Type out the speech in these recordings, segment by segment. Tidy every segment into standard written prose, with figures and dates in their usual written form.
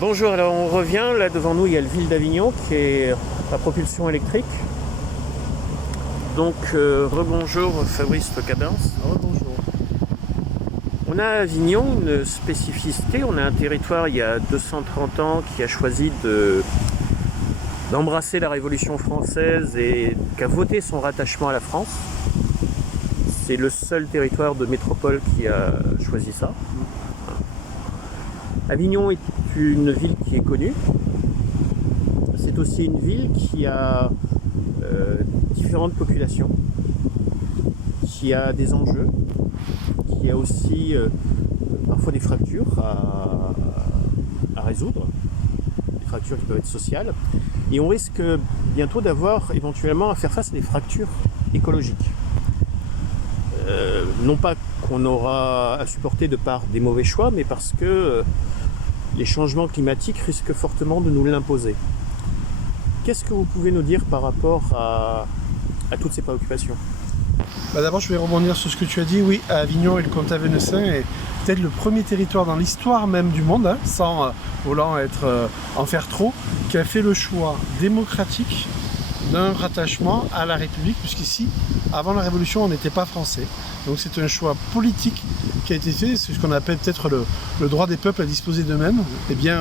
Bonjour, alors on revient, là devant nous il y a le Ville d'Avignon qui est à propulsion électrique. Donc rebonjour Fabrice Tocadens. Rebonjour. On a à Avignon une spécificité, on a un territoire il y a 230 ans qui a choisi d'embrasser la Révolution française et qui a voté son rattachement à la France. C'est le seul territoire de métropole qui a choisi ça. Avignon est une ville qui est connue. C'est aussi une ville qui a différentes populations, qui a des enjeux, qui a aussi parfois des fractures à résoudre, des fractures qui peuvent être sociales. Et on risque bientôt d'avoir éventuellement à faire face à des fractures écologiques. Non pas qu'on aura à supporter de par des mauvais choix, mais parce que les changements climatiques risquent fortement de nous l'imposer. Qu'est-ce que vous pouvez nous dire par rapport à toutes ces préoccupations ? D'abord, je vais rebondir sur ce que tu as dit. Oui, à Avignon et le comté Venessin est peut-être le premier territoire dans l'histoire même du monde, sans vouloir en faire trop, qui a fait le choix démocratique d'un rattachement à la République, puisqu'ici, avant la Révolution, on n'était pas français. Donc c'est un choix politique qui a été fait, c'est ce qu'on appelle peut-être le droit des peuples à disposer d'eux-mêmes. Eh bien,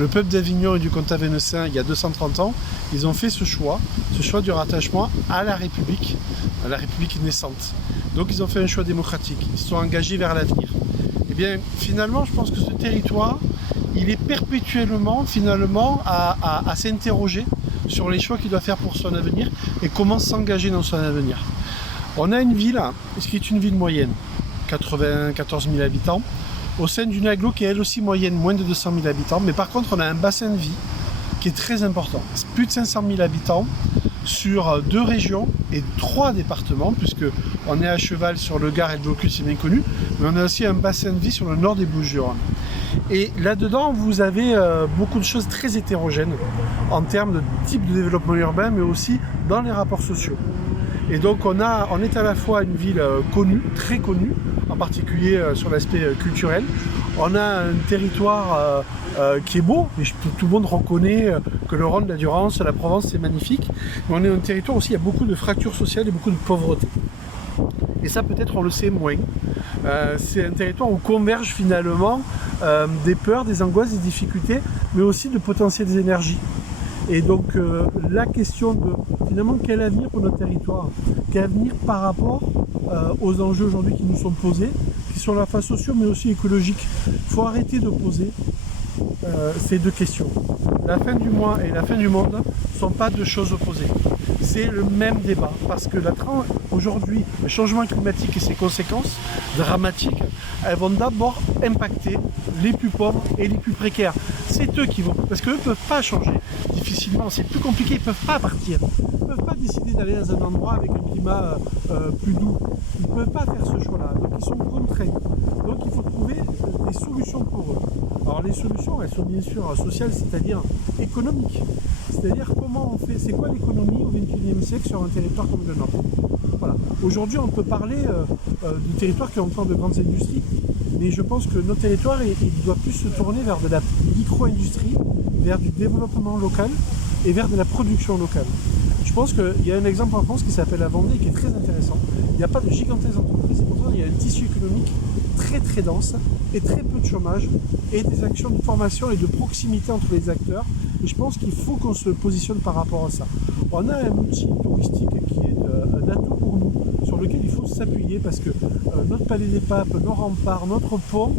le peuple d'Avignon et du comté Venessin, il y a 230 ans, ils ont fait ce choix du rattachement à la République naissante. Donc ils ont fait un choix démocratique, ils se sont engagés vers l'avenir. Eh bien, finalement, je pense que ce territoire, il est perpétuellement, à s'interroger sur les choix qu'il doit faire pour son avenir et comment s'engager dans son avenir. On a une ville, qui est une ville moyenne, 94 000 habitants, au sein d'une agglo qui est elle aussi moyenne, moins de 200 000 habitants, mais par contre on a un bassin de vie qui est très important. C'est plus de 500 000 habitants sur 2 régions et 3 départements, puisque on est à cheval sur le Gard et le Vaucluse, c'est bien connu, mais on a aussi un bassin de vie sur le nord des Bouches-du-Rhône. Et là-dedans, vous avez beaucoup de choses très hétérogènes en termes de type de développement urbain, mais aussi dans les rapports sociaux. Et donc on est à la fois une ville connue, très connue, en particulier sur l'aspect culturel. On a un territoire qui est beau, et tout le monde reconnaît que le Rhône, la Durance, la Provence, c'est magnifique. Mais on est un territoire aussi, il y a beaucoup de fractures sociales et beaucoup de pauvreté. Et ça, peut-être, on le sait moins. C'est un territoire où convergent finalement des peurs, des angoisses, des difficultés, mais aussi de potentielles énergies. Et donc la question de finalement quel avenir pour notre territoire, quel avenir par rapport aux enjeux aujourd'hui qui nous sont posés, qui sont à la fois sociaux mais aussi écologiques. Il faut arrêter de poser ces deux questions. La fin du mois et la fin du monde ne sont pas deux choses opposées. C'est le même débat parce que aujourd'hui, le changement climatique et ses conséquences dramatiques, elles vont d'abord impacter les plus pauvres et les plus précaires. C'est eux qui vont, parce qu'eux ne peuvent pas changer difficilement, c'est plus compliqué, ils ne peuvent pas partir. Ils ne peuvent pas décider d'aller dans un endroit avec un climat plus doux. Ils ne peuvent pas faire ce choix-là, donc ils sont contraints. Donc il faut trouver des solutions pour eux. Alors les solutions, elles sont bien sûr sociales, c'est-à-dire économiques. C'est-à-dire comment on fait, c'est quoi l'économie au XXIe siècle sur un territoire comme le nôtre. Voilà. Aujourd'hui, on peut parler de territoires qui ont encore de grandes industries, mais je pense que notre territoire, il doit plus se tourner vers de la micro-industrie, vers du développement local et vers de la production locale. Je pense qu'il y a un exemple en France qui s'appelle la Vendée qui est très intéressant. Il n'y a pas de gigantesques entreprises, et pourtant il y a un tissu économique très très dense et très peu de chômage et des actions de formation et de proximité entre les acteurs. Et je pense qu'il faut qu'on se positionne par rapport à ça. On a un outil touristique qui est un atout pour nous, sur lequel il faut s'appuyer parce que notre palais des papes, nos remparts, notre pont,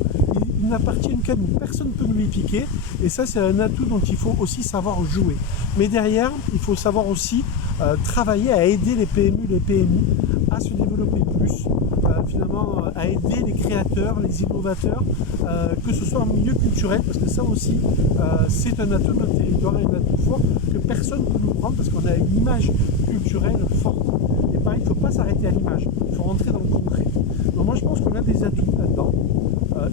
ils n'appartiennent qu'à nous. Personne ne peut nous les piquer. Et ça, c'est un atout dont il faut aussi savoir jouer. Mais derrière, il faut savoir aussi travailler à aider les PMU, les PMI à se développer plus, finalement à aider les créateurs, les innovateurs, que ce soit en milieu culturel, parce que ça aussi, c'est un atout de notre territoire et un atout fort que personne ne peut nous prendre parce qu'on a une image culturelle forte. Et pareil, il ne faut pas s'arrêter à l'image, il faut rentrer dans le concret. Donc moi je pense qu'on a des atouts là-dedans,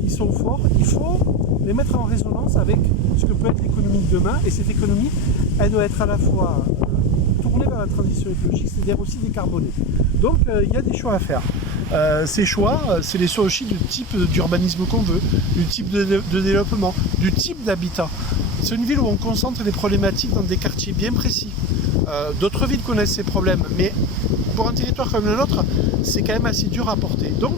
ils sont forts, il faut les mettre en résonance avec ce que peut être l'économie de demain, et cette économie, elle doit être à la fois tournée tourner vers la transition écologique, c'est-à-dire aussi décarboner. Donc il y a des choix à faire. Ces choix, c'est les choix aussi du type d'urbanisme qu'on veut, du type de développement, du type d'habitat. C'est une ville où on concentre les problématiques dans des quartiers bien précis. D'autres villes connaissent ces problèmes, mais pour un territoire comme le nôtre, c'est quand même assez dur à porter. Donc,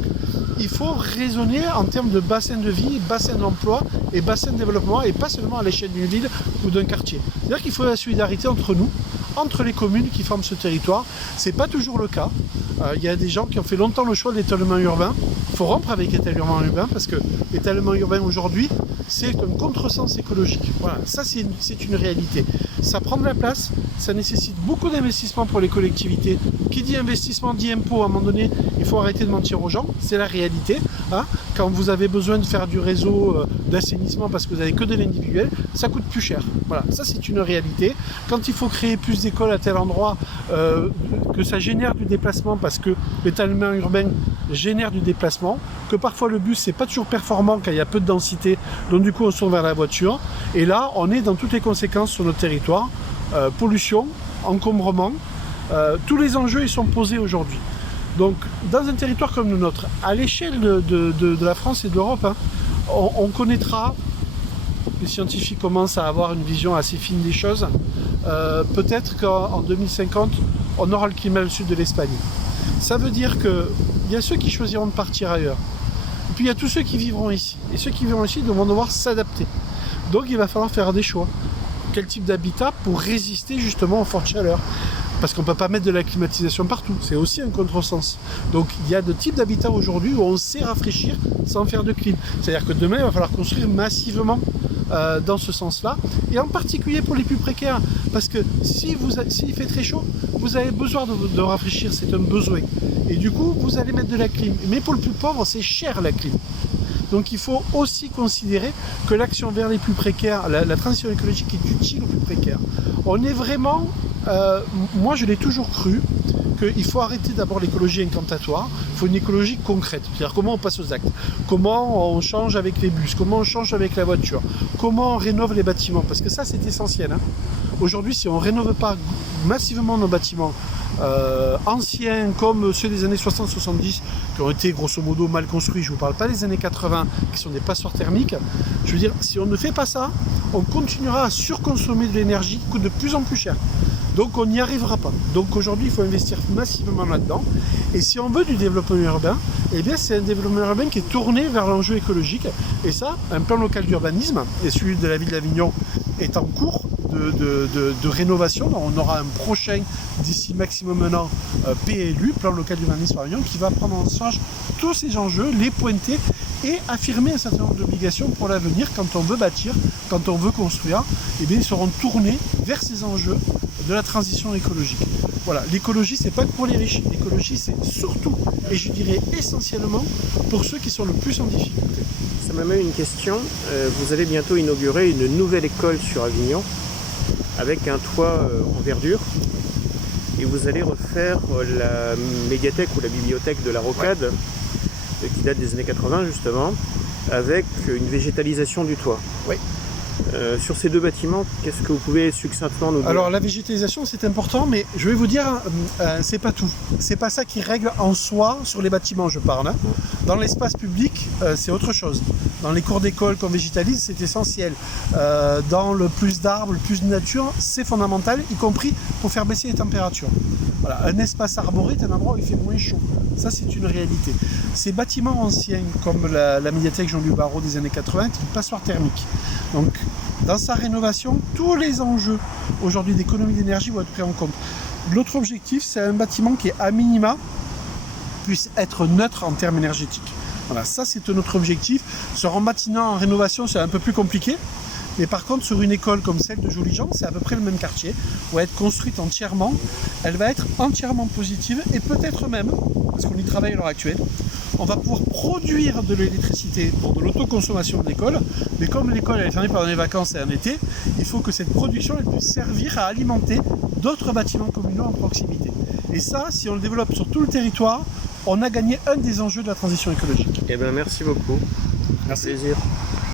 il faut raisonner en termes de bassin de vie, bassin d'emploi et bassin de développement, et pas seulement à l'échelle d'une ville ou d'un quartier. C'est-à-dire qu'il faut la solidarité entre nous, entre les communes qui forment ce territoire. C'est pas toujours le cas. Il y a des gens qui ont fait longtemps le choix de l'étalement urbain. Il faut rompre avec l'étalement urbain parce que l'étalement urbain aujourd'hui, c'est un contresens écologique. Voilà, ça c'est une réalité. Ça prend de la place, ça nécessite beaucoup d'investissement pour les collectivités. Qui dit investissement dit impôt. À un moment donné, il faut arrêter de mentir aux gens. C'est la réalité. Hein. Quand vous avez besoin de faire du réseau d'assainissement parce que vous n'avez que de l'individuel, ça coûte plus cher. Voilà, ça c'est une réalité. Quand il faut créer plus d'écoles à tel endroit, que ça génère du déplacement parce que l'étalement urbain génère du déplacement, que parfois le bus c'est pas toujours performant quand il y a peu de densité, donc du coup on se tourne vers la voiture, et là on est dans toutes les conséquences sur notre territoire, pollution, encombrement, tous les enjeux ils sont posés aujourd'hui. Donc dans un territoire comme le nôtre, à l'échelle de la France et de l'Europe, hein, on connaîtra, les scientifiques commencent à avoir une vision assez fine des choses, peut-être qu'en 2050 on aura le climat au sud de l'Espagne. Ça veut dire qu'il y a ceux qui choisiront de partir ailleurs. Et puis il y a tous ceux qui vivront ici. Et ceux qui vivront ici vont devoir s'adapter. Donc il va falloir faire des choix. Quel type d'habitat pour résister justement aux fortes chaleurs? Parce qu'on ne peut pas mettre de la climatisation partout. C'est aussi un contresens. Donc il y a de types d'habitats aujourd'hui où on sait rafraîchir sans faire de clim. C'est-à-dire que demain, il va falloir construire massivement dans ce sens-là, et en particulier pour les plus précaires, parce que s'il fait très chaud, vous avez besoin de rafraîchir, c'est un besoin, et du coup vous allez mettre de la clim, mais pour le plus pauvre c'est cher la clim. Donc il faut aussi considérer que l'action vers les plus précaires, la transition écologique est utile aux plus précaires. On est vraiment, moi je l'ai toujours cru, qu'il faut arrêter d'abord l'écologie incantatoire, il faut une écologie concrète, c'est-à-dire comment on passe aux actes, comment on change avec les bus, comment on change avec la voiture, comment on rénove les bâtiments, parce que ça c'est essentiel. Hein. Aujourd'hui, si on ne rénove pas massivement nos bâtiments anciens comme ceux des années 60-70 qui ont été grosso modo mal construits, je ne vous parle pas des années 80 qui sont des passoires thermiques, je veux dire, si on ne fait pas ça, on continuera à surconsommer de l'énergie qui coûte de plus en plus cher. Donc on n'y arrivera pas. Donc aujourd'hui, il faut investir massivement là-dedans. Et si on veut du développement urbain, eh bien c'est un développement urbain qui est tourné vers l'enjeu écologique. Et ça, un plan local d'urbanisme, et celui de la ville d'Avignon est en cours de rénovation. Donc on aura un prochain, d'ici maximum un an, PLU, plan local d'urbanisme Avignon, qui va prendre en charge tous ces enjeux, les pointer et affirmer un certain nombre d'obligations pour l'avenir. Quand on veut bâtir, quand on veut construire, eh bien ils seront tournés vers ces enjeux de la transition écologique. Voilà, l'écologie c'est pas que pour les riches, l'écologie c'est surtout, et je dirais essentiellement, pour ceux qui sont le plus en difficulté. Ça m'amène une question, vous allez bientôt inaugurer une nouvelle école sur Avignon, avec un toit en verdure, et vous allez refaire la médiathèque ou la bibliothèque de la Rocade, qui date des années 80 justement, avec une végétalisation du toit. Oui. Sur ces deux bâtiments, qu'est-ce que vous pouvez succinctement nous dire? Alors la végétalisation c'est important, mais je vais vous dire, c'est pas tout. C'est pas ça qui règle en soi sur les bâtiments, je parle. Hein. Dans l'espace public, c'est autre chose. Dans les cours d'école qu'on végétalise, c'est essentiel. Dans le plus d'arbres, le plus de nature, c'est fondamental, y compris pour faire baisser les températures. Voilà, un espace arboré est un endroit où il fait moins chaud. Ça, c'est une réalité. Ces bâtiments anciens, comme la médiathèque Jean-Louis Barrault des années 80, est une passoire thermique. Donc, dans sa rénovation, tous les enjeux aujourd'hui d'économie d'énergie vont être pris en compte. L'autre objectif, c'est un bâtiment qui, à minima, puisse être neutre en termes énergétiques. Voilà, ça, c'est notre objectif. Sur un bâtiment en rénovation, c'est un peu plus compliqué. Mais par contre, sur une école comme celle de Joly-Jean, c'est à peu près le même quartier, où elle va être construite entièrement, elle va être entièrement positive, et peut-être même, parce qu'on y travaille à l'heure actuelle, on va pouvoir produire de l'électricité pour de l'autoconsommation de l'école, mais comme l'école est fermée pendant les vacances et en été, il faut que cette production elle puisse servir à alimenter d'autres bâtiments communaux en proximité. Et ça, si on le développe sur tout le territoire, on a gagné un des enjeux de la transition écologique. Eh bien, merci beaucoup. Merci. Plaisir.